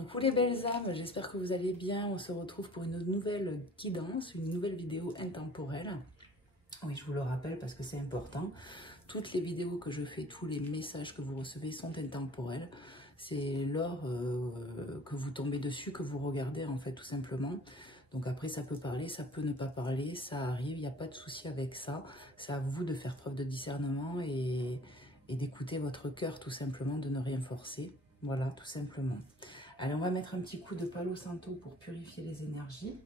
Coucou les belles âmes, j'espère que vous allez bien. On se retrouve pour une nouvelle guidance, une nouvelle vidéo intemporelle. Oui, je vous le rappelle parce que c'est important. Toutes les vidéos que je fais, tous les messages que vous recevez sont intemporels. C'est lors que vous tombez dessus, que vous regardez en fait tout simplement. Donc après ça peut parler, ça peut ne pas parler, ça arrive, il n'y a pas de souci avec ça. C'est à vous de faire preuve de discernement et d'écouter votre cœur tout simplement, de ne rien forcer. Voilà, tout simplement. Allez, on va mettre un petit coup de Palo Santo pour purifier les énergies.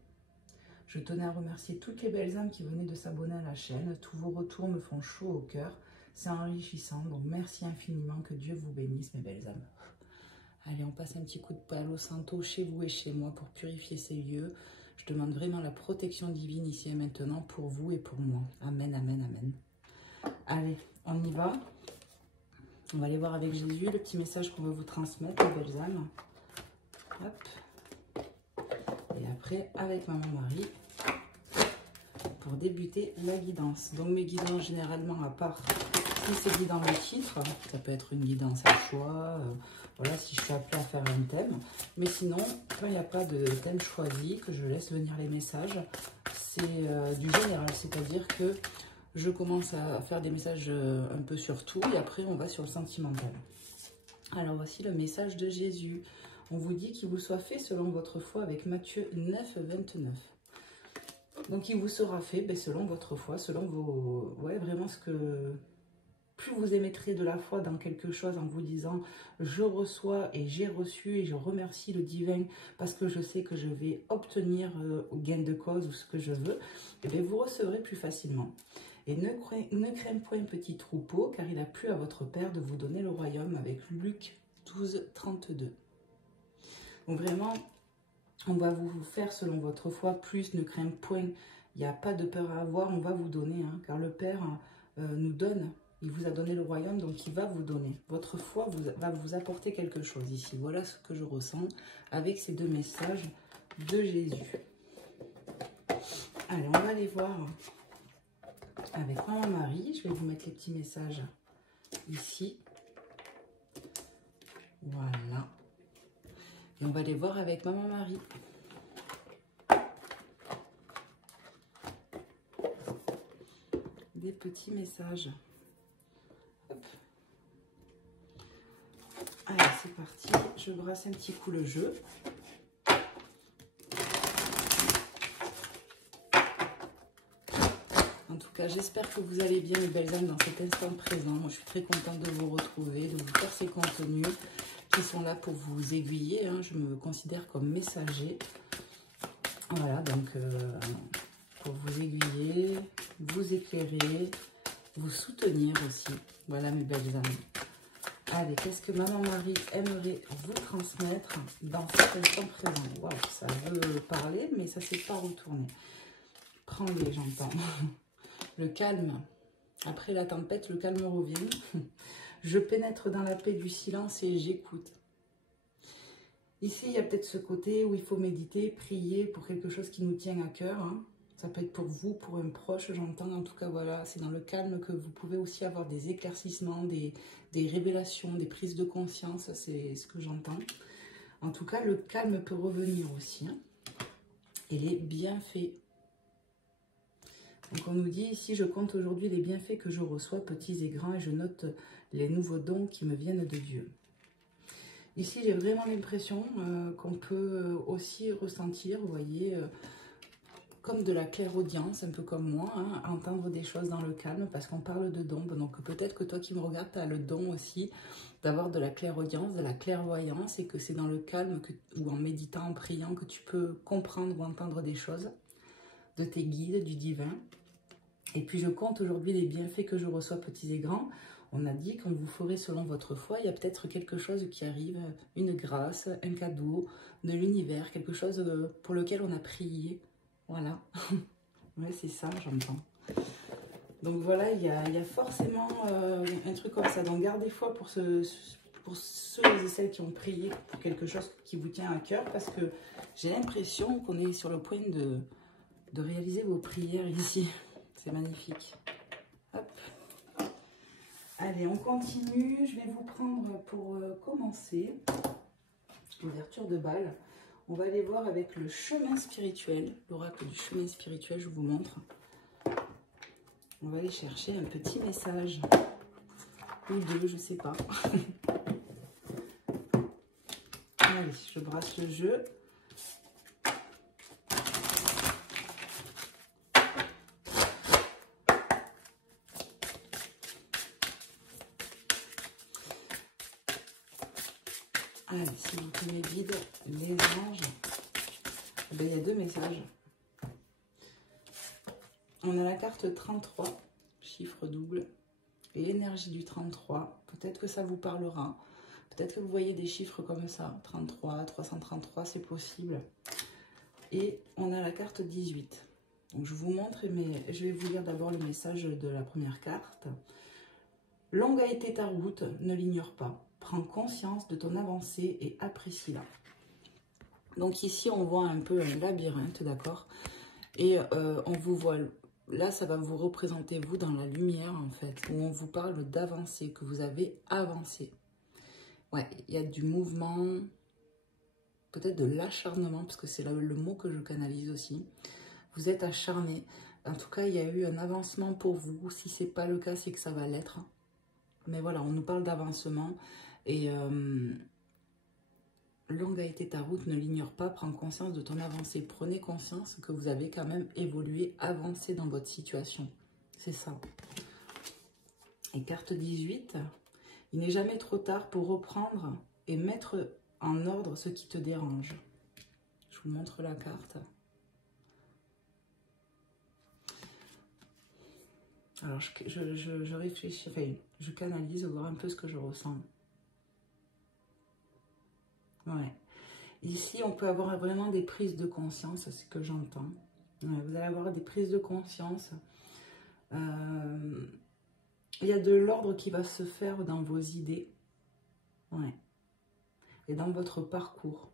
Je tenais à remercier toutes les belles âmes qui venaient de s'abonner à la chaîne. Tous vos retours me font chaud au cœur. C'est enrichissant, donc merci infiniment. Que Dieu vous bénisse, mes belles âmes. Allez, on passe un petit coup de Palo Santo chez vous et chez moi pour purifier ces lieux. Je demande vraiment la protection divine ici et maintenant pour vous et pour moi. Amen, amen, amen. Allez, on y va. On va aller voir avec Jésus le petit message qu'on veut vous transmettre, mes belles âmes. Hop. Et après, avec Maman Marie, pour débuter la guidance. Donc mes guidances, généralement, à part si c'est dit dans le titre, ça peut être une guidance à choix, voilà, si je suis appelée à faire un thème. Mais sinon, quand il n'y a pas de thème choisi, que je laisse venir les messages, c'est du général, c'est-à-dire que je commence à faire des messages un peu sur tout, et après on va sur le sentimental. Alors voici le message de Jésus. On vous dit qu'il vous soit fait selon votre foi avec Matthieu 9, 29. Donc il vous sera fait selon votre foi, selon vos... Ouais, vraiment ce que... Plus vous émettrez de la foi dans quelque chose en vous disant « Je reçois et j'ai reçu et je remercie le divin parce que je sais que je vais obtenir gain de cause ou ce que je veux », et bien vous recevrez plus facilement. Et ne craignez point petit troupeau, car il a plu à votre Père de vous donner le royaume, avec Luc 12, 32. Donc vraiment, on va vous faire selon votre foi, plus ne craignez point, il n'y a pas de peur à avoir, on va vous donner, hein, car le Père nous donne, il vous a donné le royaume, donc il va vous donner. Votre foi va vous apporter quelque chose ici. Voilà ce que je ressens avec ces deux messages de Jésus. Allez, on va aller voir avec Maman Marie. Je vais vous mettre les petits messages ici. Voilà. Et on va les voir avec Maman Marie. Des petits messages. Hop. Allez, c'est parti. Je brasse un petit coup le jeu. En tout cas, j'espère que vous allez bien, les belles âmes, dans cet instant présent. Moi, je suis très contente de vous retrouver, de vous faire ces contenus qui sont là pour vous aiguiller. Hein. Je me considère comme messager. Voilà, donc pour vous aiguiller, vous éclairer, vous soutenir aussi. Voilà, mes belles âmes. Allez, qu'est-ce que Maman Marie aimerait vous transmettre dans cet instant présent? Waouh, ça veut parler, mais ça ne s'est pas retourné. Prends-les, j'entends. Le calme. Après la tempête, le calme revient. Je pénètre dans la paix du silence et j'écoute. Ici, il y a peut-être ce côté où il faut méditer, prier pour quelque chose qui nous tient à cœur. Hein. Ça peut être pour vous, pour un proche, j'entends. En tout cas, voilà, c'est dans le calme que vous pouvez aussi avoir des éclaircissements, des révélations, des prises de conscience. C'est ce que j'entends. En tout cas, le calme peut revenir aussi. Hein. Et les bienfaits. Donc on nous dit ici, je compte aujourd'hui les bienfaits que je reçois, petits et grands, et je note les nouveaux dons qui me viennent de Dieu. Ici, j'ai vraiment l'impression qu'on peut aussi ressentir, vous voyez, comme de la clairaudience, un peu comme moi, hein, entendre des choses dans le calme, parce qu'on parle de dons. Donc peut-être que toi qui me regardes, tu as le don aussi d'avoir de la clairaudience, de la clairvoyance, et que c'est dans le calme ou en méditant, en priant, que tu peux comprendre ou entendre des choses de tes guides, du divin. Et puis je compte aujourd'hui les bienfaits que je reçois, petits et grands. On a dit qu'on vous ferait selon votre foi. Il y a peut-être quelque chose qui arrive, une grâce, un cadeau de l'univers, quelque chose pour lequel on a prié. Voilà. Ouais, c'est ça, j'entends. Donc voilà, il y a forcément un truc comme ça. Donc gardez foi pour ceux et celles qui ont prié pour quelque chose qui vous tient à cœur, parce que j'ai l'impression qu'on est sur le point de réaliser vos prières ici. C'est magnifique. Hop. Allez, on continue. Je vais vous prendre pour commencer ouverture de balle. On va aller voir avec le chemin spirituel, l'oracle du chemin spirituel, je vous montre. On va aller chercher un petit message, ou deux, je sais pas. Allez, je brasse le jeu. Allez, s'il vous plaît, mes guides, les anges. Eh bien, il y a deux messages. On a la carte 33, chiffre double, et énergie du 33. Peut-être que ça vous parlera. Peut-être que vous voyez des chiffres comme ça. 33, 333, c'est possible. Et on a la carte 18. Donc, je vous montre, mais je vais vous lire d'abord le message de la première carte. Longue a été ta route, ne l'ignore pas. Prends conscience de ton avancée et apprécie-la. Donc ici, on voit un peu un labyrinthe, d'accord? Et on vous voit, là, ça va vous représenter, vous, dans la lumière, en fait, où on vous parle d'avancer, que vous avez avancé. Ouais, il y a du mouvement, peut-être de l'acharnement, parce que c'est le mot que je canalise aussi. Vous êtes acharné. En tout cas, il y a eu un avancement pour vous. Si ce n'est pas le cas, c'est que ça va l'être. Mais voilà, on nous parle d'avancement. Et longue a été ta route, ne l'ignore pas, prends conscience de ton avancée. Prenez conscience que vous avez quand même évolué, avancé dans votre situation. C'est ça. Et carte 18, il n'est jamais trop tard pour reprendre et mettre en ordre ce qui te dérange. Je vous montre la carte. Alors, je réfléchis, enfin, je canalise, voir un peu ce que je ressens. Ouais. Ici, on peut avoir vraiment des prises de conscience, c'est ce que j'entends. Ouais, vous allez avoir des prises de conscience. Il y a de l'ordre qui va se faire dans vos idées. Ouais. Et dans votre parcours.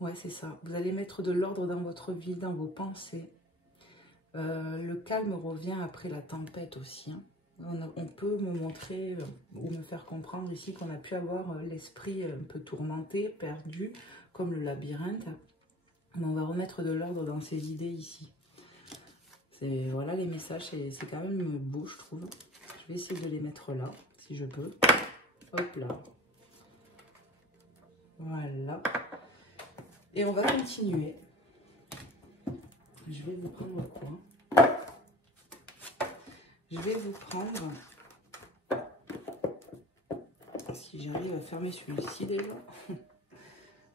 Ouais, c'est ça. Vous allez mettre de l'ordre dans votre vie, dans vos pensées. Le calme revient après la tempête aussi. Hein. On peut me montrer ou me faire comprendre ici qu'on a pu avoir l'esprit un peu tourmenté, perdu, comme le labyrinthe. Mais on va remettre de l'ordre dans ces idées ici. Voilà, les messages, c'est quand même beau, je trouve. Je vais essayer de les mettre là, si je peux. Hop là. Voilà. Et on va continuer. Je vais vous prendre quoi? Je vais vous prendre, si j'arrive à fermer celui-ci déjà,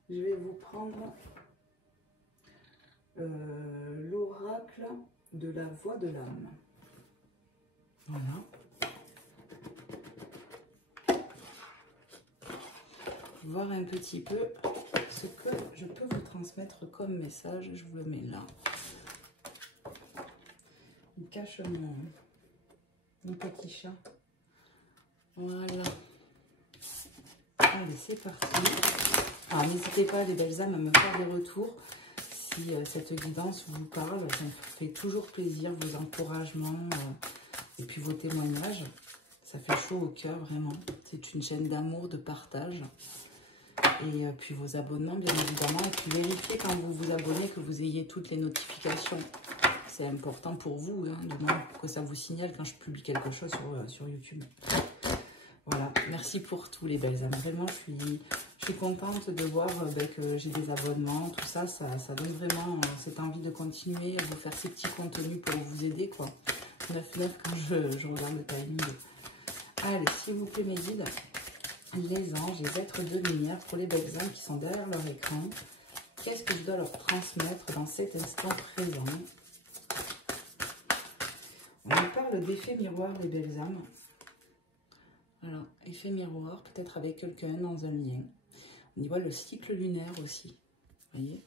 je vais vous prendre l'oracle de la voix de l'âme. Voilà. Voir un petit peu ce que je peux vous transmettre comme message. Je vous le mets là. Il cache mon petit chat. Voilà. Allez, c'est parti. Alors, n'hésitez pas, les belles âmes, à me faire des retours si cette guidance vous parle. Ça me fait toujours plaisir, vos encouragements et puis vos témoignages. Ça fait chaud au cœur, vraiment. C'est une chaîne d'amour, de partage. Et puis vos abonnements, bien évidemment. Et puis vérifiez quand vous vous abonnez que vous ayez toutes les notifications. C'est important pour vous, hein, du moins que ça vous signale quand je publie quelque chose sur YouTube. Voilà, merci pour tous les belles âmes. Vraiment, je suis contente de voir que j'ai des abonnements, tout ça, ça donne vraiment cette envie de continuer à vous faire ces petits contenus pour vous aider, quoi. 9-9 quand je regarde le timing. Allez, s'il vous plaît, mes guides, les anges, les êtres de lumière, pour les belles âmes qui sont derrière leur écran, qu'est-ce que je dois leur transmettre dans cet instant présent? On nous parle d'effet miroir, les belles âmes. Alors, effet miroir, peut-être avec quelqu'un dans un lien. On y voit le cycle lunaire aussi. Vous voyez?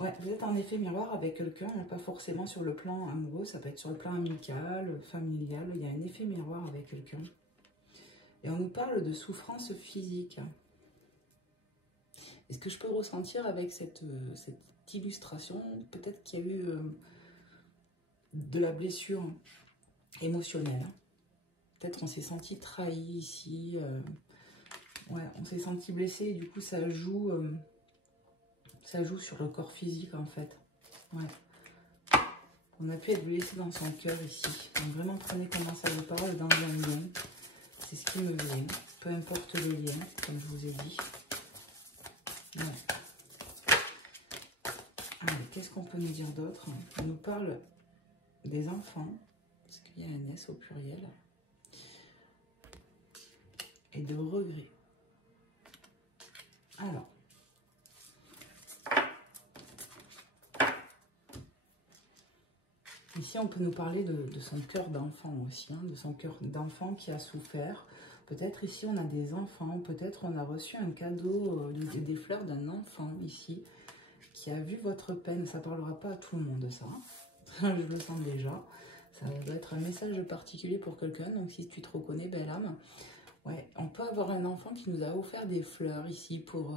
Ouais, vous êtes en effet miroir avec quelqu'un, pas forcément sur le plan amoureux, ça peut être sur le plan amical, familial. Il y a un effet miroir avec quelqu'un. Et on nous parle de souffrance physique. Est-ce que je peux ressentir avec cette illustration, peut-être qu'il y a eu de la blessure émotionnelle, Peut-être on s'est senti trahi ici. Ouais, on s'est senti blessé et du coup ça joue sur le corps physique en fait. Ouais. On a pu être blessé dans son cœur ici. Donc vraiment prenez comment ça vous parle dans un lien. C'est ce qui me vient. Peu importe le lien, comme je vous ai dit. Ouais. Allez, qu'est-ce qu'on peut nous dire d'autre? On nous parle des enfants. Parce qu'il y a un S au pluriel. Et de regrets. Alors. Ici, on peut nous parler de son cœur d'enfant aussi, hein, de son cœur d'enfant qui a souffert. Peut-être ici, on a des enfants, peut-être on a reçu un cadeau, des fleurs d'un enfant ici, qui a vu votre peine. Ça ne parlera pas à tout le monde, ça. Je le sens déjà. Ça doit être un message particulier pour quelqu'un, donc si tu te reconnais, belle âme. Ouais, on peut avoir un enfant qui nous a offert des fleurs ici pour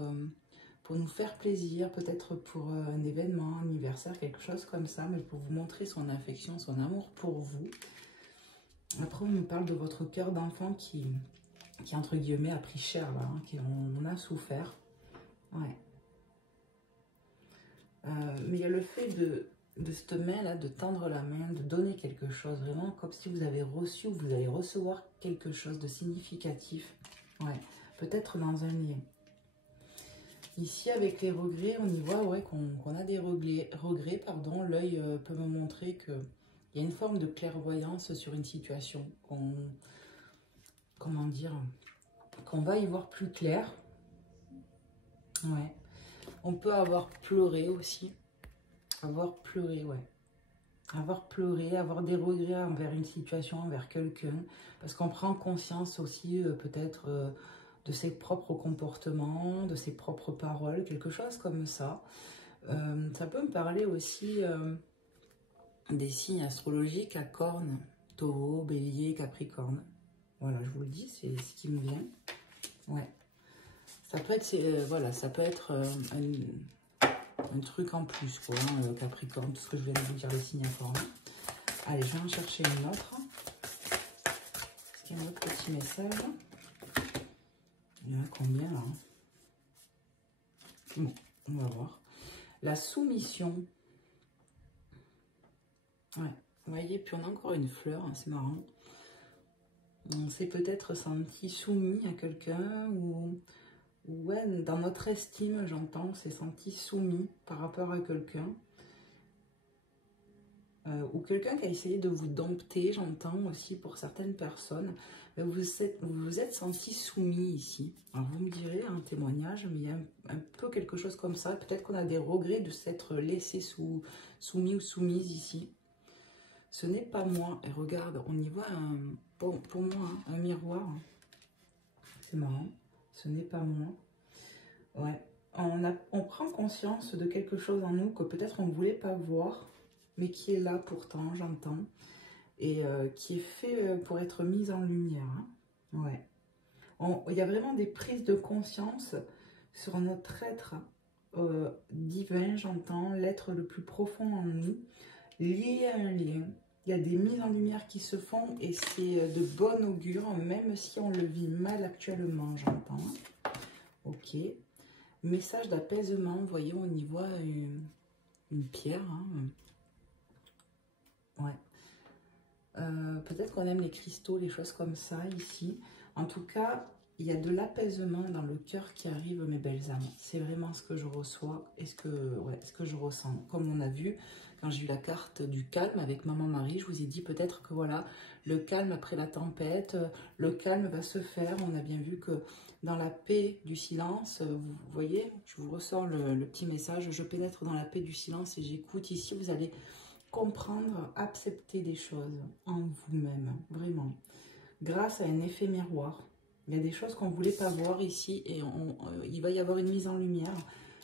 nous faire plaisir, peut-être pour un événement, un anniversaire, quelque chose comme ça, mais pour vous montrer son affection, son amour pour vous. Après, on nous parle de votre cœur d'enfant qui, entre guillemets, a pris cher, là, hein, on a souffert. Ouais. Mais il y a le fait de cette main-là, de tendre la main, de donner quelque chose, vraiment comme si vous avez reçu ou vous allez recevoir quelque chose de significatif. Ouais, peut-être dans un lien. Ici, avec les regrets, on y voit ouais, qu'on a des regrets, pardon. L'œil peut me montrer qu'il y a une forme de clairvoyance sur une situation. Comment dire? Qu'on va y voir plus clair. Ouais. On peut avoir pleuré aussi. Avoir pleuré, ouais. Avoir pleuré, avoir des regrets envers une situation, envers quelqu'un. Parce qu'on prend conscience aussi, peut-être... de ses propres comportements, de ses propres paroles, quelque chose comme ça. Ça peut me parler aussi des signes astrologiques à cornes, taureau, bélier, capricorne. Voilà, je vous le dis, c'est ce qui me vient. Ouais. Ça peut être, voilà, ça peut être un truc en plus, quoi, hein, capricorne, tout ce que je viens de vous dire, les signes à cornes. Allez, je vais en chercher une autre. Est-ce qu'il y a un autre petit message? Il y en a combien là? Bon, on va voir. La soumission. Ouais, vous voyez, puis on a encore une fleur, hein, c'est marrant. On s'est peut-être senti soumis à quelqu'un ou ouais, dans notre estime, j'entends, on s'est senti soumis par rapport à quelqu'un. Ou quelqu'un qui a essayé de vous dompter, j'entends aussi pour certaines personnes. Vous vous êtes senti soumis ici. Alors vous me direz un témoignage, mais il y a un peu quelque chose comme ça. Peut-être qu'on a des regrets de s'être laissé soumis ou soumise ici. Ce n'est pas moi. Et regarde, on y voit pour moi un miroir. C'est marrant. Ce n'est pas moi. Ouais. On prend conscience de quelque chose en nous que peut-être on ne voulait pas voir, mais qui est là pourtant, j'entends, et qui est fait pour être mise en lumière. Hein. Ouais. Il y a vraiment des prises de conscience sur notre être divin, j'entends, l'être le plus profond en nous, lié à un lien. Il y a des mises en lumière qui se font et c'est de bon augure, même si on le vit mal actuellement, j'entends. Ok. Message d'apaisement, vous voyez, on y voit une pierre. Hein. Ouais. Peut-être qu'on aime les cristaux, les choses comme ça ici. En tout cas, il y a de l'apaisement dans le cœur qui arrive, mes belles âmes. C'est vraiment ce que je reçois et ce que je ressens. Comme on a vu, quand j'ai eu la carte du calme avec Maman Marie, je vous ai dit peut-être que voilà, le calme après la tempête, le calme va se faire. On a bien vu que dans la paix du silence, vous voyez, je vous ressors le petit message, je pénètre dans la paix du silence et j'écoute. Ici, vous allez comprendre, accepter des choses en vous-même, vraiment. Grâce à un effet miroir. Il y a des choses qu'on ne voulait pas voir ici et il va y avoir une mise en lumière.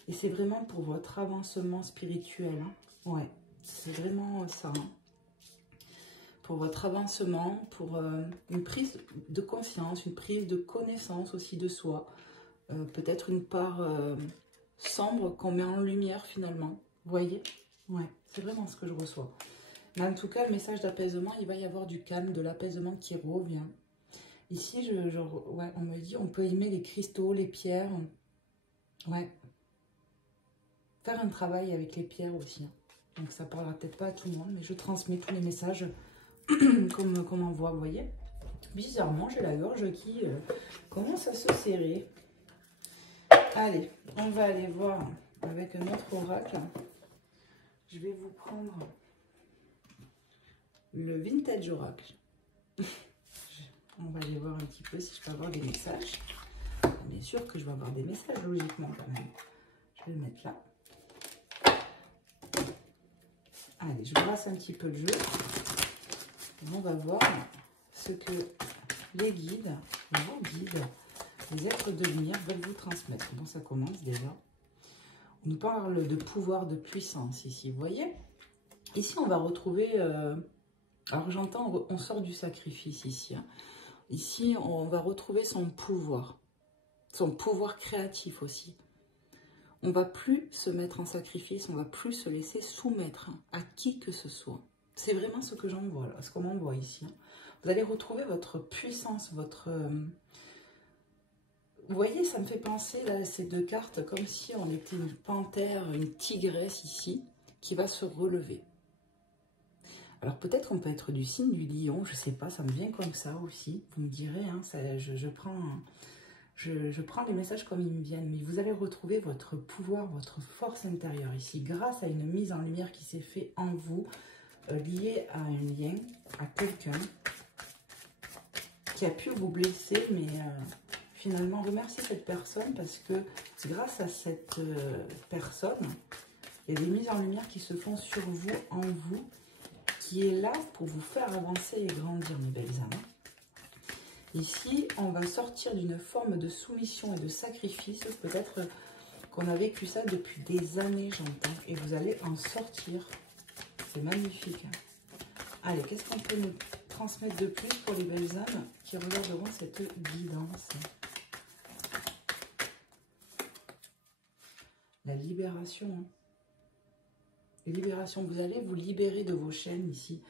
Et c'est vraiment pour votre avancement spirituel. Hein. Ouais, c'est vraiment ça. Hein. Pour votre avancement, pour une prise de conscience, une prise de connaissance aussi de soi. Peut-être une part sombre qu'on met en lumière finalement. Vous voyez? Ouais, c'est vraiment ce que je reçois. Mais en tout cas, le message d'apaisement, il va y avoir du calme, de l'apaisement qui revient. Ici, ouais, on me dit, on peut aimer les cristaux, les pierres. Ouais. Faire un travail avec les pierres aussi. Donc ça parlera peut-être pas à tout le monde, mais je transmets tous les messages comme on voit, vous voyez. Bizarrement, j'ai la gorge qui commence à se serrer. Allez, on va aller voir avec un autre oracle. Je vais vous prendre le Vintage Oracle. On va aller voir un petit peu si je peux avoir des messages. Bien sûr que je vais avoir des messages, logiquement, quand même. Je vais le mettre là. Allez, je brasse un petit peu le jeu. Et on va voir ce que les guides, vos guides, les êtres de lumière veulent vous transmettre. Bon, ça commence déjà. On nous parle de pouvoir, de puissance ici, vous voyez? Ici, on va retrouver... alors, j'entends, on sort du sacrifice ici. Hein. Ici, on va retrouver son pouvoir créatif aussi. On ne va plus se mettre en sacrifice, on ne va plus se laisser soumettre à qui que ce soit. C'est vraiment ce que j'en vois, là, ce qu'on m'envoie ici. Hein. Vous allez retrouver votre puissance, votre... Vous voyez, ça me fait penser, là, ces deux cartes, comme si on était une panthère, une tigresse ici, qui va se relever. Alors peut-être qu'on peut être du signe du lion, je ne sais pas, ça me vient comme ça aussi. Vous me direz, hein, ça, je prends les messages comme ils me viennent, mais vous allez retrouver votre pouvoir, votre force intérieure ici, grâce à une mise en lumière qui s'est faite en vous, liée à un lien, à quelqu'un qui a pu vous blesser, mais finalement remerciez cette personne parce que grâce à cette personne, il y a des mises en lumière qui se font sur vous, en vous, qui est là pour vous faire avancer et grandir, mes belles âmes. Ici, on va sortir d'une forme de soumission et de sacrifice. Peut-être qu'on a vécu ça depuis des années, j'entends. Et vous allez en sortir. C'est magnifique. Allez, qu'est-ce qu'on peut nous transmettre de plus pour les belles âmes qui regarderont cette guidance? La libération. Hein. Libération, vous allez vous libérer de vos chaînes ici.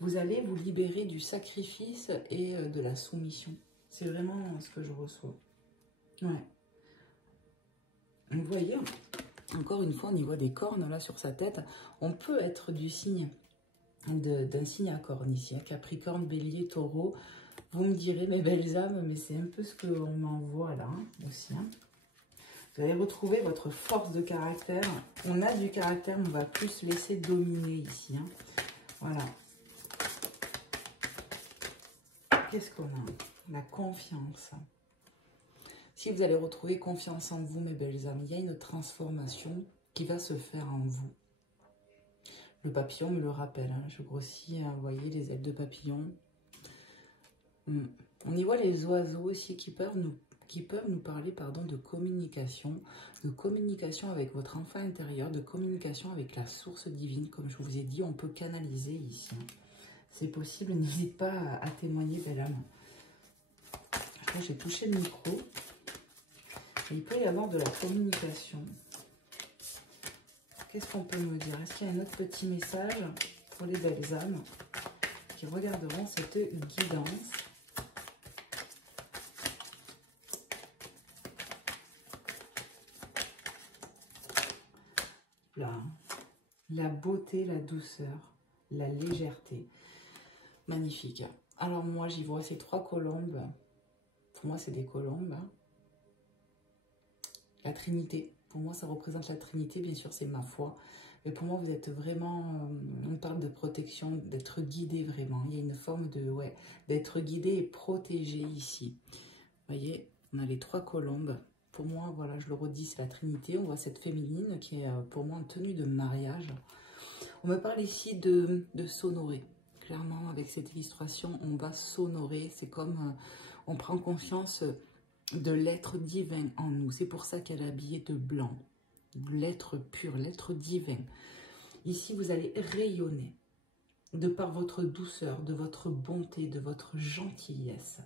Vous allez vous libérer du sacrifice et de la soumission. C'est vraiment ce que je reçois. Ouais. Vous voyez, encore une fois, au niveau des cornes, là, sur sa tête, on peut être du signe, d'un signe à cornes ici. Hein, Capricorne, Bélier, Taureau. Vous me direz, mes belles âmes, mais c'est un peu ce qu'on m'envoie là, hein, aussi. Hein. Vous allez retrouver votre force de caractère. On a du caractère, mais on va plus se laisser dominer ici. Hein. Voilà. Qu'est-ce qu'on a? La confiance. Si vous allez retrouver confiance en vous, mes belles âmes, il y a une transformation qui va se faire en vous. Le papillon me le rappelle. Hein. Je grossis, hein, vous voyez, les ailes de papillon. On y voit les oiseaux aussi qui peuvent nous parler, pardon, de communication avec votre enfant intérieur, de communication avec la source divine. Comme je vous ai dit, on peut canaliser ici. C'est possible, n'hésitez pas à témoigner, belle âme. J'ai touché le micro. Il peut y avoir de la communication. Qu'est-ce qu'on peut me dire? Est-ce qu'il y a un autre petit message pour les belles âmes qui regarderont cette guidance? La beauté, la douceur, la légèreté. Magnifique. Alors moi, j'y vois ces trois colombes. Pour moi, c'est des colombes. Hein. La Trinité. Pour moi, ça représente la Trinité. Bien sûr, c'est ma foi. Mais pour moi, vous êtes vraiment... on parle de protection, d'être guidé vraiment. Il y a une forme de... ouais, d'être guidé et protégé ici. Vous voyez, on a les trois colombes. Pour moi, voilà, je le redis, c'est la Trinité. On voit cette féminine qui est pour moi en tenue de mariage. On me parle ici de s'honorer. Clairement, avec cette illustration, on va s'honorer. C'est comme on prend conscience de l'être divin en nous. C'est pour ça qu'elle est habillée de blanc. L'être pur, l'être divin. Ici, vous allez rayonner de par votre douceur, de votre bonté, de votre gentillesse.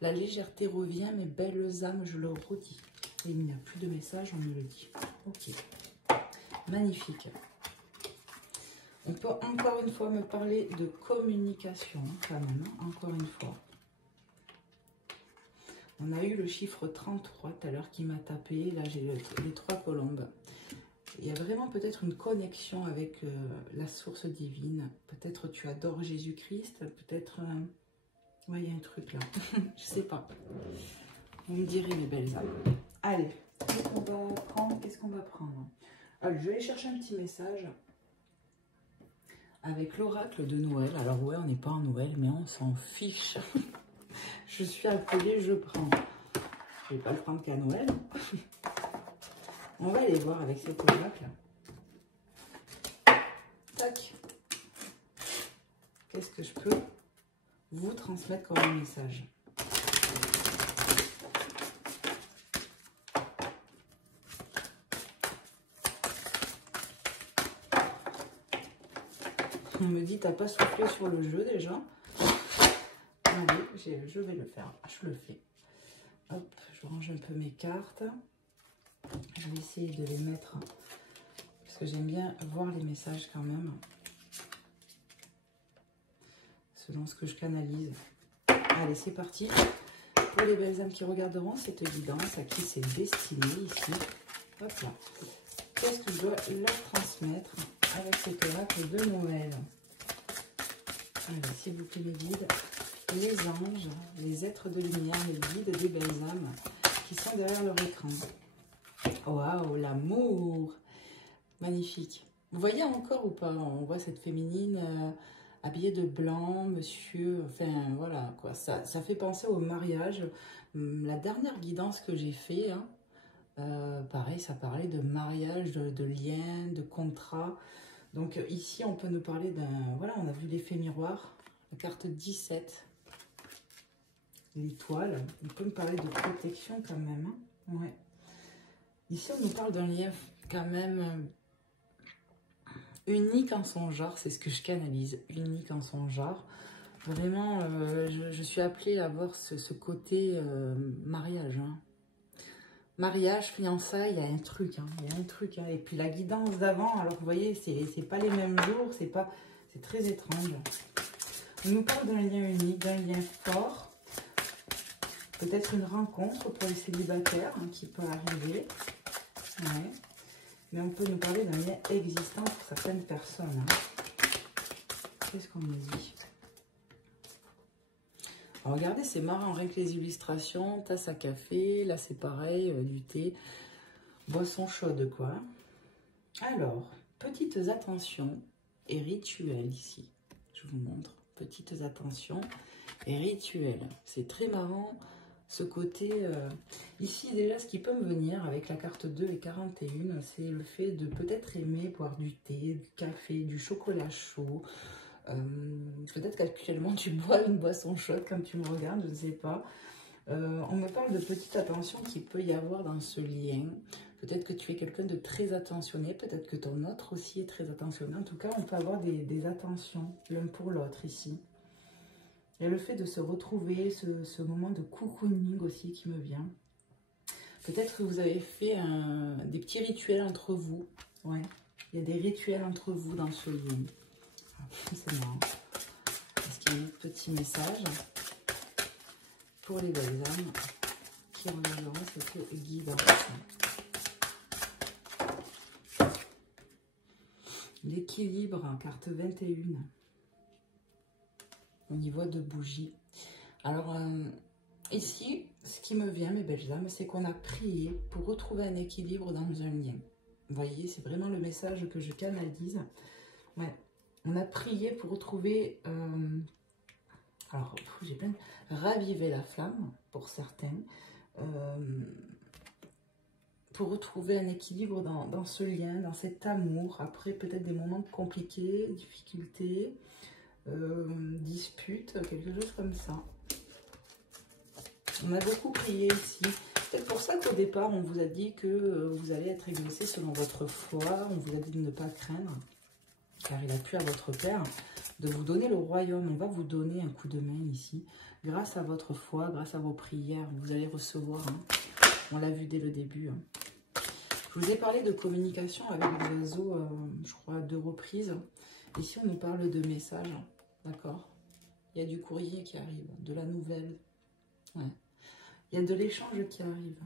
La légèreté revient, mes belles âmes, je le redis. Et il n'y a plus de message, on me le dit. Ok. Magnifique. On peut encore une fois me parler de communication, quand même, hein, encore une fois. On a eu le chiffre 33 tout à l'heure qui m'a tapé. Là, j'ai les 3 colombes. Il y a vraiment peut-être une connexion avec la source divine. Peut-être tu adores Jésus-Christ. Peut-être... ouais, il y a un truc là. Je sais pas. Vous me direz, mes belles âmes. Allez, qu'est-ce qu'on va prendre? Qu'est-ce qu'on va prendre? Allez, je vais aller chercher un petit message avec l'oracle de Noël. Alors ouais, on n'est pas en Noël, mais on s'en fiche. Je suis appelée, je prends. Je vais pas le prendre qu'à Noël. On va aller voir avec cet oracle. Tac. Qu'est-ce que je peux vous transmettre comme message? On me dit, t'as pas soufflé sur le jeu déjà? Allez, je vais le faire. Je le fais. Hop, je range un peu mes cartes. Je vais essayer de les mettre, parce que j'aime bien voir les messages quand même, selon ce que je canalise. Allez, c'est parti. Pour les belles âmes qui regarderont cette guidance, à qui c'est destiné ici. Hop là. Qu'est-ce que je dois leur transmettre avec cet oracle de Noël? Allez, s'il vous plaît, mes guides, les anges, les êtres de lumière, les guides des belles âmes qui sont derrière leur écran. Waouh, l'amour! Magnifique. Vous voyez encore ou pas? On voit cette féminine habillée de blanc, monsieur, enfin voilà quoi. Ça fait penser au mariage. La dernière guidance que j'ai fait, hein, pareil, ça parlait de mariage, de lien, de contrat. Donc ici, on peut nous parler d'un... Voilà, on a vu l'effet miroir, la carte 17, l'étoile. On peut nous parler de protection quand même. Hein. Ouais. Ici, on nous parle d'un lien quand même unique en son genre. C'est ce que je canalise, unique en son genre. Vraiment, je suis appelée à voir ce côté mariage. Hein. Mariage, fiançailles, il y a un truc. Hein, il y a un truc. Hein. Et puis la guidance d'avant, alors vous voyez, c'est pas les mêmes jours. C'est très étrange. On nous parle d'un lien unique, d'un lien fort. Peut-être une rencontre pour les célibataires hein, qui peut arriver. Ouais. Mais on peut nous parler d'un lien existant pour certaines personnes. Hein. Qu'est-ce qu'on nous dit? Alors regardez, c'est marrant, rien que les illustrations, tasse à café, là c'est pareil, du thé, boisson chaude quoi. Alors, petites attentions et rituels ici. Je vous montre, petites attentions et rituels. C'est très marrant. Ce côté, ici déjà ce qui peut me venir avec la carte 2 et 41, c'est le fait de peut-être aimer boire du thé, du café, du chocolat chaud. Peut-être qu'actuellement tu bois une boisson chaude comme tu me regardes, je ne sais pas. On me parle de petite attention qu'il peut y avoir dans ce lien. Peut-être que tu es quelqu'un de très attentionné, peut-être que ton autre aussi est très attentionné. En tout cas, on peut avoir des attentions l'un pour l'autre ici. Et le fait de se retrouver, ce moment de cocooning aussi qui me vient. Peut-être que vous avez fait des petits rituels entre vous. Ouais, il y a des rituels entre vous dans ce lien. C'est marrant. Est-ce qu'il y a un petit message pour les belles âmes qui regarderont cette guidance? L'équilibre, carte 21. Au niveau de bougies. Alors, ici, ce qui me vient, mes belles âmes, c'est qu'on a prié pour retrouver un équilibre dans un lien. Vous voyez, c'est vraiment le message que je canalise. Ouais, on a prié pour retrouver... alors, j'ai plein de... Raviver la flamme, pour certains. Pour retrouver un équilibre dans ce lien, dans cet amour. Après, peut-être des moments compliqués, difficultés... dispute, quelque chose comme ça. On a beaucoup prié ici. C'est pour ça qu'au départ, on vous a dit que vous allez être exaucé selon votre foi. On vous a dit de ne pas craindre, car il a plu à votre Père de vous donner le royaume. On va vous donner un coup de main ici. Grâce à votre foi, grâce à vos prières, vous allez recevoir. Hein. On l'a vu dès le début. Hein. Je vous ai parlé de communication avec les oiseaux, je crois, à 2 reprises. Ici, on nous parle de messages. D'accord. Il y a du courrier qui arrive, de la nouvelle. Ouais. Il y a de l'échange qui arrive.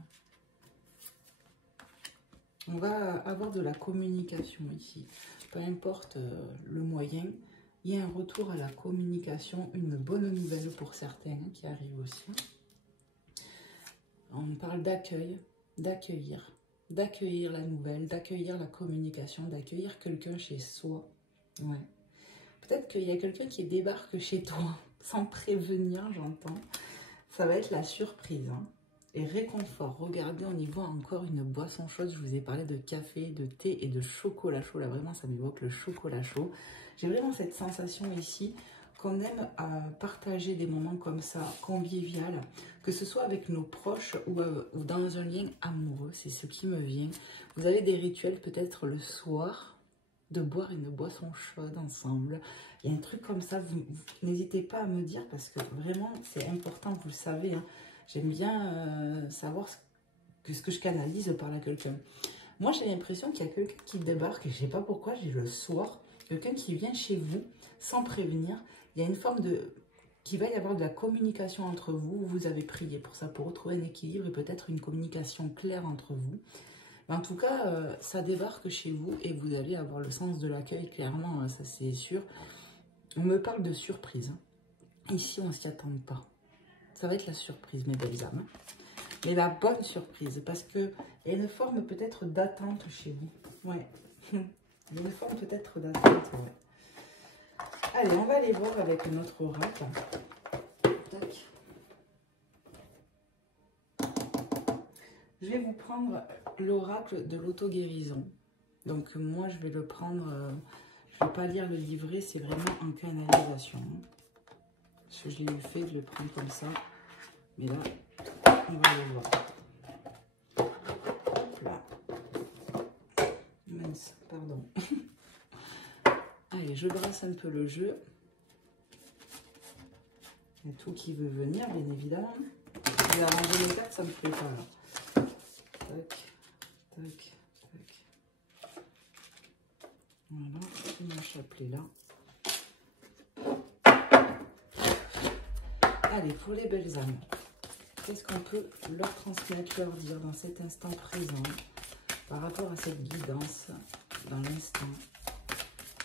On va avoir de la communication ici. Peu importe le moyen, il y a un retour à la communication, une bonne nouvelle pour certains qui arrive aussi. On parle d'accueil, d'accueillir la nouvelle, d'accueillir la communication, d'accueillir quelqu'un chez soi. Ouais. Peut-être qu'il y a quelqu'un qui débarque chez toi sans prévenir, j'entends. Ça va être la surprise. Hein. Et réconfort. Regardez, on y voit encore une boisson chaude. Je vous ai parlé de café, de thé et de chocolat chaud. Là, vraiment, ça m'évoque le chocolat chaud. J'ai vraiment cette sensation ici qu'on aime partager des moments comme ça, convivial, que ce soit avec nos proches ou dans un lien amoureux. C'est ce qui me vient. Vous avez des rituels peut-être le soir, de boire une boisson chaude ensemble. Il y a un truc comme ça, vous n'hésitez pas à me dire parce que vraiment, c'est important, vous le savez, hein. J'aime bien savoir ce que je canalise par là quelqu'un. Moi, j'ai l'impression qu'il y a quelqu'un qui débarque, et je ne sais pas pourquoi, j'ai le soir, quelqu'un qui vient chez vous sans prévenir. Il y a une forme de... qu'il va y avoir de la communication entre vous. Vous avez prié pour ça, pour retrouver un équilibre et peut-être une communication claire entre vous. Mais en tout cas, ça débarque chez vous et vous allez avoir le sens de l'accueil, clairement, ça c'est sûr. On me parle de surprise. Ici, on ne s'y attend pas. Ça va être la surprise, mes belles âmes. Mais la bonne surprise, parce qu'il y a une forme peut-être d'attente chez vous. Ouais. Il y a une forme peut-être d'attente, ouais. Allez, on va aller voir avec notre oracle. Tac. Je vais vous prendre l'oracle de l'auto-guérison. Donc, moi, je vais le prendre... je ne vais pas lire le livret, c'est vraiment en canalisation. Parce que je l'ai eu fait de le prendre comme ça. Mais là, on va le voir. Hop là. Mince, pardon. Allez, je brasse un peu le jeu. Il y a tout qui veut venir, bien évidemment. Je vais arranger les cartes, ça ne me plaît pas là. Tac, tac, tac. Voilà, mon chapelet là. Allez, pour les belles âmes, qu'est-ce qu'on peut leur transmettre, leur dire dans cet instant présent par rapport à cette guidance dans l'instant?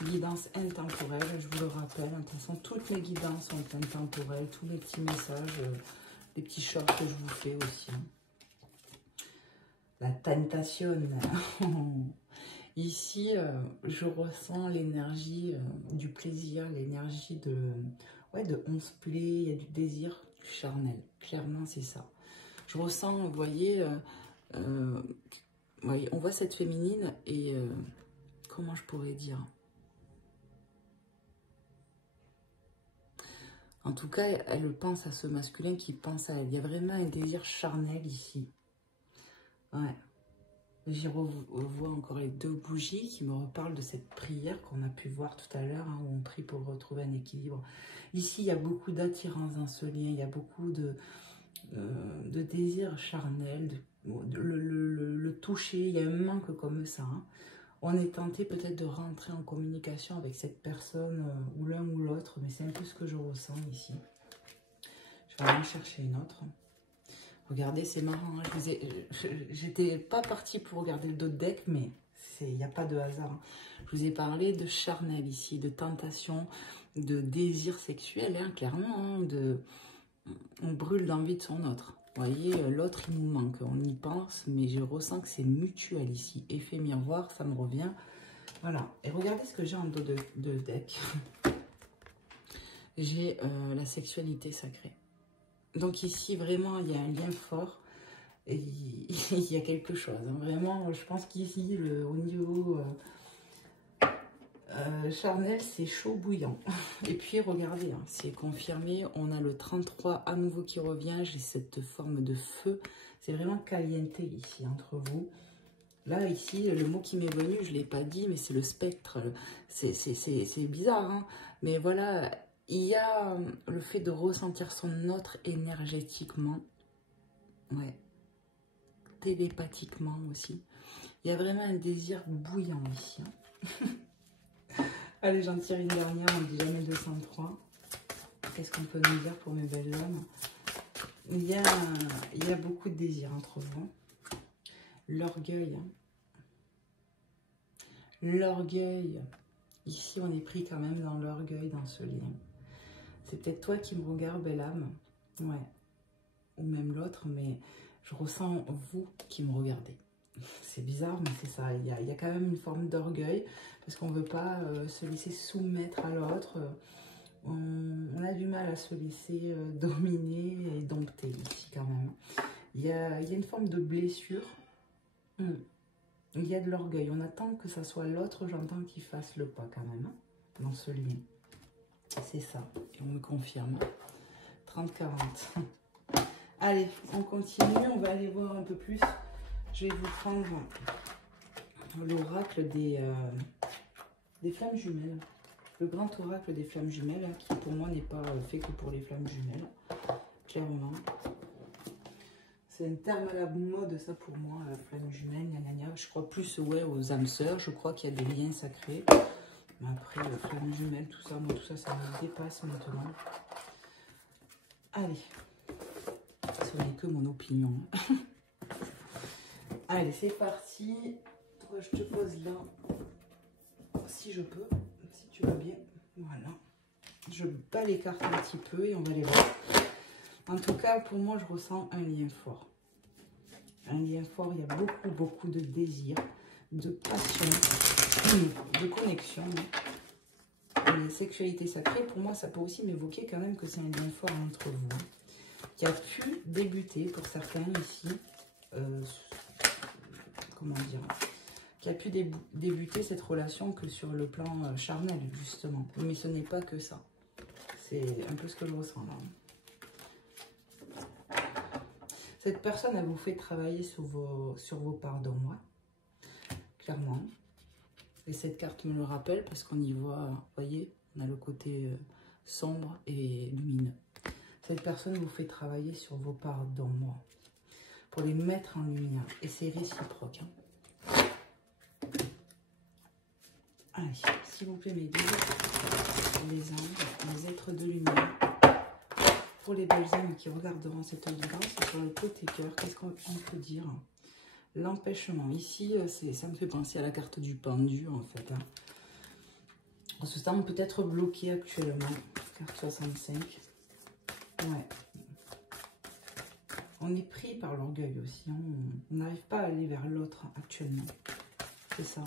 Guidance intemporelle, je vous le rappelle, de toute façon, toutes mes guidances sont intemporelles, tous mes petits messages, les petits shorts que je vous fais aussi. La tentation. Ici, je ressens l'énergie du plaisir, l'énergie de... Ouais, de on se plaît, il y a du désir, du charnel. Clairement, c'est ça. Je ressens, vous voyez, ouais, on voit cette féminine et comment je pourrais dire? En tout cas, elle pense à ce masculin qui pense à elle. Il y a vraiment un désir charnel ici. Ouais. J'y revois encore les deux bougies qui me reparlent de cette prière qu'on a pu voir tout à l'heure, hein, où on prie pour retrouver un équilibre. Ici, il y a beaucoup d'attirance dans ce lien, il y a beaucoup de désir charnel, le toucher, il y a un manque comme ça. Hein. On est tenté peut-être de rentrer en communication avec cette personne, ou l'un ou l'autre, mais c'est un peu ce que je ressens ici. Je vais aller chercher une autre. Regardez, c'est marrant, hein. J'étais pas partie pour regarder d'autres decks, mais il n'y a pas de hasard. Hein. Je vous ai parlé de charnel ici, de tentation, de désir sexuel, hein, clairement. Hein, on brûle d'envie de son autre. Vous voyez, l'autre, il nous manque. On y pense, mais je ressens que c'est mutuel ici. Effet miroir, ça me revient. Voilà. Et regardez ce que j'ai en dos de deck. J'ai la sexualité sacrée. Donc ici, vraiment, il y a un lien fort. Et il y a quelque chose. Hein. Vraiment, je pense qu'ici, au niveau charnel, c'est chaud bouillant. Et puis, regardez, hein, c'est confirmé. On a le 33 à nouveau qui revient. J'ai cette forme de feu. C'est vraiment caliente ici, entre vous. Là, ici, le mot qui m'est venu, je ne l'ai pas dit, mais c'est le spectre. C'est bizarre, hein. Mais voilà... Il y a le fait de ressentir son autre énergétiquement, ouais, télépathiquement aussi. Il y a vraiment un désir bouillant ici. Hein. Allez, j'en tire une dernière, on ne dit jamais 203. Qu'est-ce qu'on peut nous dire pour mes belles âmes? il y a beaucoup de désir entre vous. L'orgueil. L'orgueil. Ici, on est pris quand même dans l'orgueil, dans ce lien. C'est peut-être toi qui me regardes, belle âme. Ouais. Ou même l'autre, mais je ressens vous qui me regardez. C'est bizarre, mais c'est ça. Il y a quand même une forme d'orgueil, parce qu'on ne veut pas se laisser soumettre à l'autre. On a du mal à se laisser dominer et dompter ici quand même. Il y a une forme de blessure. Il y a de l'orgueil. On attend que ça soit l'autre, j'entends, qu'il fasse le pas quand même, hein, dans ce lien. C'est ça. Et on me confirme. 30-40. Allez, on continue. On va aller voir un peu plus. Je vais vous prendre l'oracle des flammes jumelles. Le grand oracle des flammes jumelles, hein, qui pour moi n'est pas fait que pour les flammes jumelles. Clairement. C'est un terme à la mode, ça, pour moi, la flamme jumelle, gna gna gna. Je crois plus, ouais, aux âmes sœurs. Je crois qu'il y a des liens sacrés. Mais après, la flamme jumelle, tout ça, moi, tout ça, ça me dépasse maintenant. Allez. Ce n'est que mon opinion. Allez, c'est parti. Toi, je te pose là. Si je peux, si tu vas bien. Voilà. Je bats les cartes un petit peu et on va les voir. En tout cas, pour moi, je ressens un lien fort. Un lien fort, il y a beaucoup, beaucoup de désir, de passion, de connexion. La sexualité sacrée, pour moi, ça peut aussi m'évoquer quand même que c'est un lien fort entre vous. Qui a pu débuter, pour certains ici, comment dire, qui a pu débuter cette relation que sur le plan charnel, justement. Mais ce n'est pas que ça. C'est un peu ce que je ressens là. Cette personne, elle vous fait travailler sur vos parts de moi, clairement. Et cette carte me le rappelle parce qu'on y voit, vous voyez, on a le côté sombre et lumineux. Cette personne vous fait travailler sur vos parts de moi pour les mettre en lumière. Et c'est réciproque. Hein. Allez, s'il vous plaît, mes guides, les anges, les êtres de lumière. Pour les belles âmes qui regarderont cette guidance, sur le côté cœur, qu'est-ce qu'on peut dire? L'empêchement. Ici, ça me fait penser à la carte du pendu, en fait. Hein. On se sent peut-être bloqué actuellement. Carte 65. Ouais. On est pris par l'orgueil aussi. Hein. On n'arrive pas à aller vers l'autre actuellement. C'est ça.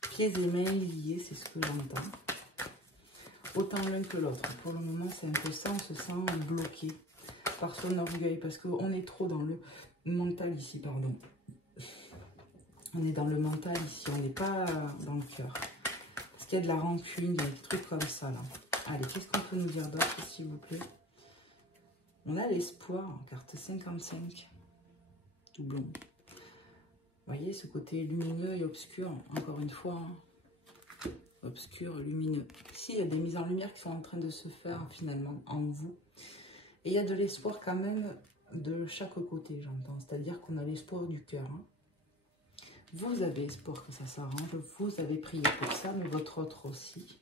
Pieds et mains liés, c'est ce que j'entends. Autant l'un que l'autre. Pour le moment, c'est un peu ça, on se sent bloqué par son orgueil, parce qu'on est trop dans le mental ici, pardon. On est dans le mental ici, on n'est pas dans le cœur. Parce qu'il y a de la rancune, il y a des trucs comme ça, là. Allez, qu'est-ce qu'on peut nous dire d'autre, s'il vous plaît? On a l'espoir, carte 55, doublon. Vous voyez, ce côté lumineux et obscur, encore une fois, hein. Obscur, lumineux. Ici, il y a des mises en lumière qui sont en train de se faire finalement en vous. Et il y a de l'espoir quand même de chaque côté, j'entends. C'est-à-dire qu'on a l'espoir du cœur. Hein. Vous avez espoir que ça s'arrange. Vous avez prié pour ça, mais votre autre aussi.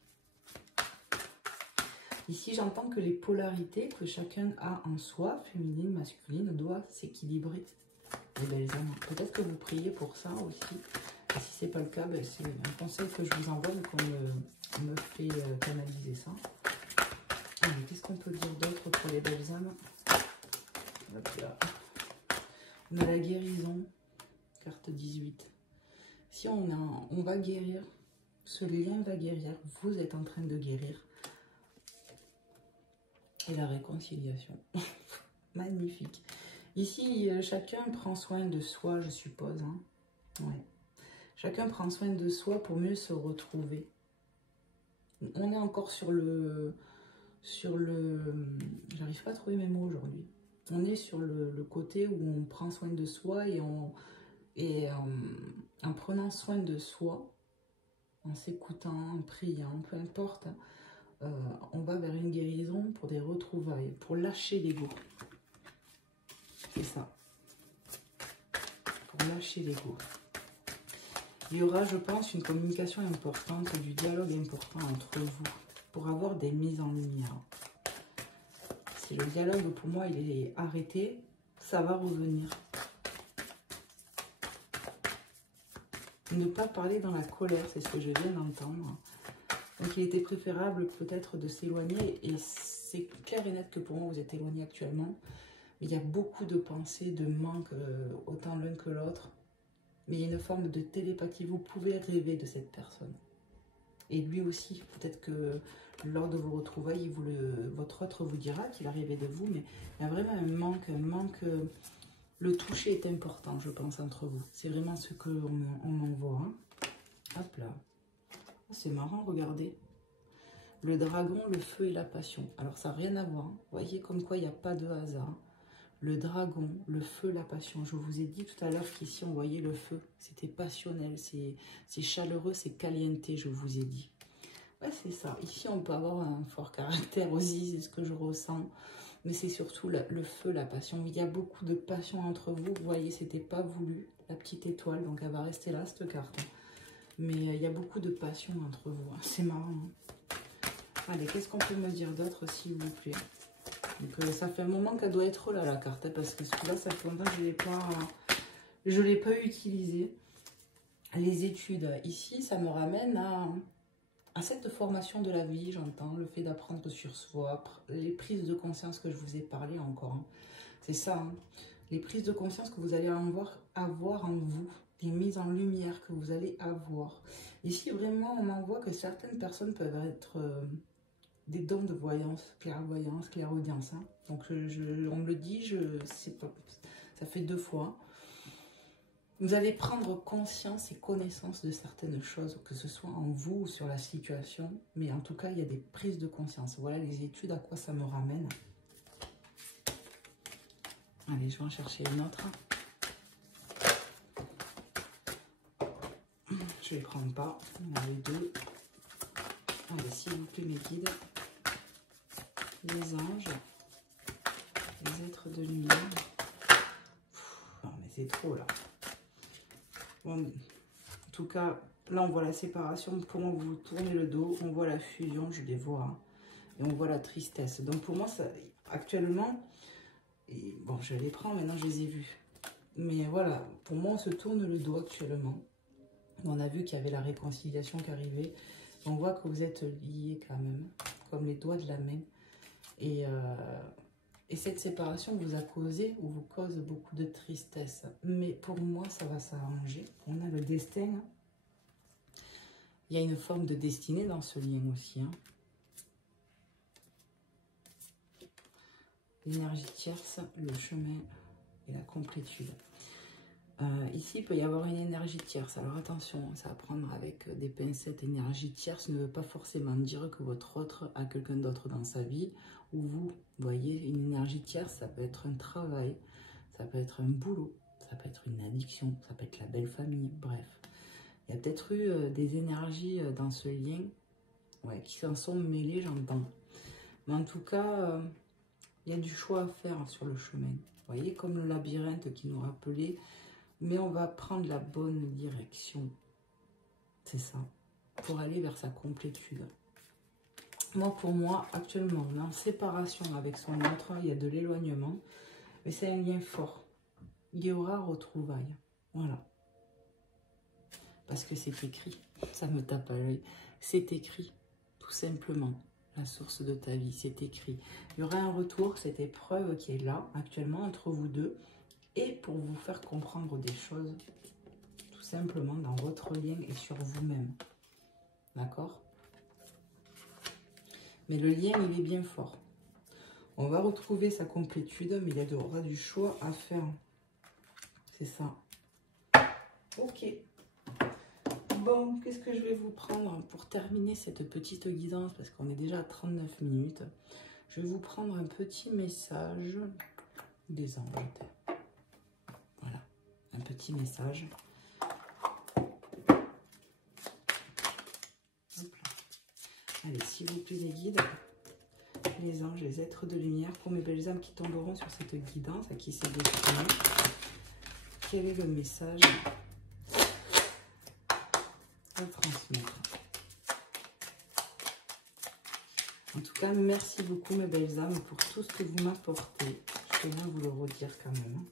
Ici, j'entends que les polarités que chacun a en soi, féminine, masculine, doivent s'équilibrer. Les belles âmes. Peut-être que vous priez pour ça aussi. Et si ce n'est pas le cas, ben c'est un conseil que je vous envoie, donc on me fait canaliser ça. Allez, qu'est-ce qu'on peut dire d'autre pour les belles âmes? Hop là. On a la guérison, carte 18. Si on va guérir, ce lien va guérir, vous êtes en train de guérir. Et la réconciliation. Magnifique. Ici, chacun prend soin de soi, je suppose. Hein. Ouais. Chacun prend soin de soi pour mieux se retrouver. On est encore sur le j'arrive pas à trouver mes mots aujourd'hui. On est sur le côté où on prend soin de soi et en prenant soin de soi, en s'écoutant, en priant, peu importe, on va vers une guérison pour des retrouvailles, pour lâcher l'ego. C'est ça. Pour lâcher l'ego. Il y aura, je pense, une communication importante, du dialogue important entre vous, pour avoir des mises en lumière. Si le dialogue, pour moi, il est arrêté, ça va revenir. Ne pas parler dans la colère, c'est ce que je viens d'entendre. Donc, il était préférable peut-être de s'éloigner. Et c'est clair et net que pour moi, vous êtes éloigné actuellement. Mais il y a beaucoup de pensées, de manque, autant l'un que l'autre. Mais il y a une forme de télépathie. Vous pouvez rêver de cette personne. Et lui aussi, peut-être que lors de vos retrouvailles, votre autre vous dira qu'il a rêvé de vous. Mais il y a vraiment un manque. Le toucher est important, je pense, entre vous. C'est vraiment ce qu'on m'envoie. Hein. Hop là. C'est marrant, regardez. Le dragon, le feu et la passion. Alors, ça n'a rien à voir. Vous voyez comme quoi il n'y a pas de hasard. Le dragon, le feu, la passion. Je vous ai dit tout à l'heure qu'ici, on voyait le feu. C'était passionnel, c'est chaleureux, c'est caliente, je vous ai dit. Ouais, c'est ça. Ici, on peut avoir un fort caractère aussi, c'est ce que je ressens. Mais c'est surtout le feu, la passion. Il y a beaucoup de passion entre vous. Vous voyez, c'était pas voulu, la petite étoile. Donc, elle va rester là, cette carte. Mais il y a beaucoup de passion entre vous. C'est marrant. Hein. Allez, qu'est-ce qu'on peut me dire d'autre, s'il vous plaît? Donc, ça fait un moment qu'elle doit être là, la carte. Hein, parce que celui-là, ça fait longtemps que je ne l'ai pas utilisé. Les études. Ici, ça me ramène à cette formation de la vie, j'entends. Le fait d'apprendre sur soi. Les prises de conscience que je vous ai parlé encore. Hein. C'est ça. Hein. Les prises de conscience que vous allez avoir en vous. Des mises en lumière que vous allez avoir. Ici, vraiment, on m'envoie que certaines personnes peuvent être des dons de voyance, clairvoyance, clairaudience. Hein. Donc, on me le dit, ça fait 2 fois. Vous allez prendre conscience et connaissance de certaines choses, que ce soit en vous ou sur la situation. Mais en tout cas, il y a des prises de conscience. Voilà les études, à quoi ça me ramène. Allez, je vais en chercher une autre. Je ne les prends pas. On a les 2. Allez, s'il vous plaît, mes guides. Les anges. Les êtres de lumière. Non, mais c'est trop, là. Bon, en tout cas, là, on voit la séparation. Pour moi, vous tournez le dos. On voit la fusion, je les vois. Hein, et on voit la tristesse. Donc, pour moi, ça, actuellement... Et bon, je les prends, maintenant, je les ai vus. Mais voilà, pour moi, on se tourne le dos actuellement. On a vu qu'il y avait la réconciliation qui arrivait. On voit que vous êtes liés quand même, comme les doigts de la main. Et cette séparation vous a causé ou vous cause beaucoup de tristesse. Mais pour moi, ça va s'arranger. On a le destin. Hein. Il y a une forme de destinée dans ce lien aussi. Hein. L'énergie tierce, le chemin et la complétude. Ici, il peut y avoir une énergie tierce. Alors attention, ça va prendre avec des pincettes. Énergie tierce ne veut pas forcément dire que votre autre a quelqu'un d'autre dans sa vie. Ou vous voyez, une énergie tierce, ça peut être un travail, ça peut être un boulot, ça peut être une addiction, ça peut être la belle famille, bref. Il y a peut-être eu des énergies dans ce lien qui s'en sont mêlées, j'entends. Mais en tout cas, il y a du choix à faire sur le chemin. Vous voyez, comme le labyrinthe qui nous rappelait... Mais on va prendre la bonne direction. C'est ça. Pour aller vers sa complétude. Moi, pour moi, actuellement, on est en séparation avec son autre. Il y a de l'éloignement. Mais c'est un lien fort. Il y aura retrouvailles. Voilà. Parce que c'est écrit. Ça me tape à l'œil. C'est écrit. Tout simplement. La source de ta vie. C'est écrit. Il y aura un retour. Cette épreuve qui est là, actuellement, entre vous deux. Et pour vous faire comprendre des choses, tout simplement dans votre lien et sur vous-même. D'accord? Mais le lien, il est bien fort. On va retrouver sa complétude, mais il y aura du choix à faire. C'est ça. Ok. Bon, qu'est-ce que je vais vous prendre pour terminer cette petite guidance? Parce qu'on est déjà à 39 minutes. Je vais vous prendre un petit message des anges. Un petit message. Allez, s'il vous plaît, les guides, les anges, les êtres de lumière, pour mes belles âmes qui tomberont sur cette guidance, à qui c'est destiné. Quel est le message à transmettre? En tout cas, merci beaucoup mes belles âmes pour tout ce que vous m'apportez. Je tiens à vous le redire quand même.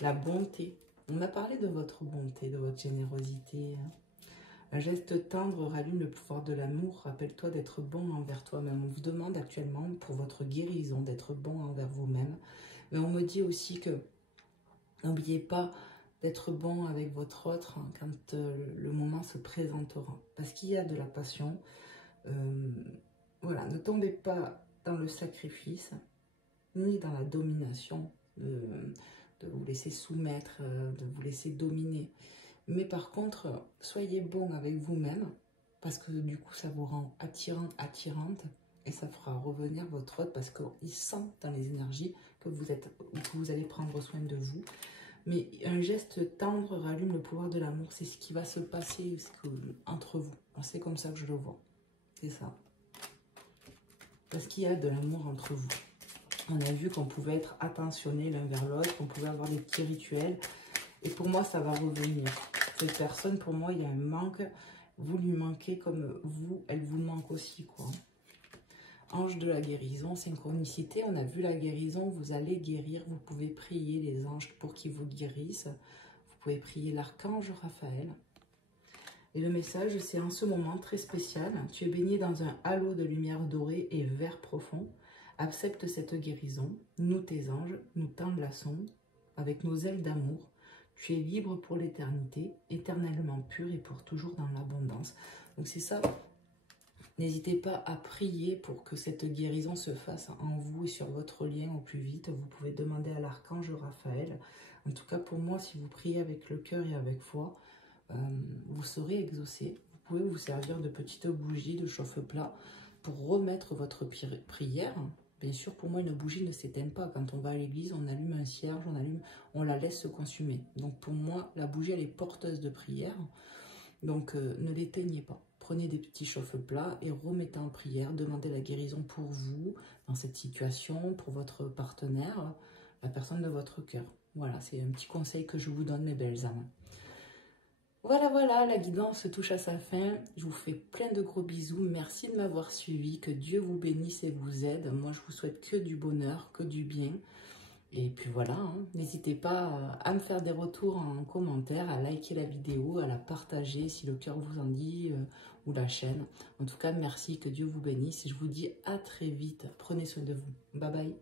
La bonté. On a parlé de votre bonté, de votre générosité. Un geste tendre rallume le pouvoir de l'amour. Rappelle-toi d'être bon envers toi-même. On vous demande actuellement pour votre guérison d'être bon envers vous-même. Mais on me dit aussi que n'oubliez pas d'être bon avec votre autre quand le moment se présentera. Parce qu'il y a de la passion. Voilà, ne tombez pas dans le sacrifice, ni dans la domination, de vous laisser soumettre, de vous laisser dominer. Mais par contre, soyez bon avec vous-même, parce que du coup, ça vous rend attirant, attirante, et ça fera revenir votre hôte, parce qu'il sent dans les énergies que vous allez prendre soin de vous. Mais un geste tendre rallume le pouvoir de l'amour, c'est ce qui va se passer entre vous. C'est comme ça que je le vois, c'est ça. Parce qu'il y a de l'amour entre vous. On a vu qu'on pouvait être attentionnés l'un vers l'autre, qu'on pouvait avoir des petits rituels. Et pour moi, ça va revenir. Cette personne, pour moi, il y a un manque. Vous lui manquez comme vous, elle vous manque aussi, quoi. Ange de la guérison, synchronicité. On a vu la guérison, vous allez guérir. Vous pouvez prier les anges pour qu'ils vous guérissent. Vous pouvez prier l'archange Raphaël. Et le message, c'est en ce moment très spécial. Tu es baigné dans un halo de lumière dorée et vert profond. Accepte cette guérison. Nous, tes anges, nous t'enlaçons avec nos ailes d'amour. Tu es libre pour l'éternité, éternellement pur et pour toujours dans l'abondance. Donc c'est ça. N'hésitez pas à prier pour que cette guérison se fasse en vous et sur votre lien au plus vite. Vous pouvez demander à l'archange Raphaël. En tout cas, pour moi, si vous priez avec le cœur et avec foi, vous serez exaucé. Vous pouvez vous servir de petites bougies, de chauffe-plat pour remettre votre prière. Bien sûr, pour moi, une bougie ne s'éteint pas. Quand on va à l'église, on allume un cierge, on la laisse se consumer. Donc pour moi, la bougie, elle est porteuse de prière. Donc ne l'éteignez pas. Prenez des petits chauffe-plats et remettez en prière. Demandez la guérison pour vous, dans cette situation, pour votre partenaire, la personne de votre cœur. Voilà, c'est un petit conseil que je vous donne, mes belles âmes. Voilà, voilà, la guidance touche à sa fin. Je vous fais plein de gros bisous. Merci de m'avoir suivi. Que Dieu vous bénisse et vous aide. Moi, je vous souhaite que du bonheur, que du bien. Et puis voilà, hein. N'hésitez pas à me faire des retours en commentaire, à liker la vidéo, à la partager si le cœur vous en dit, ou la chaîne. En tout cas, merci, que Dieu vous bénisse. Et je vous dis à très vite. Prenez soin de vous. Bye bye.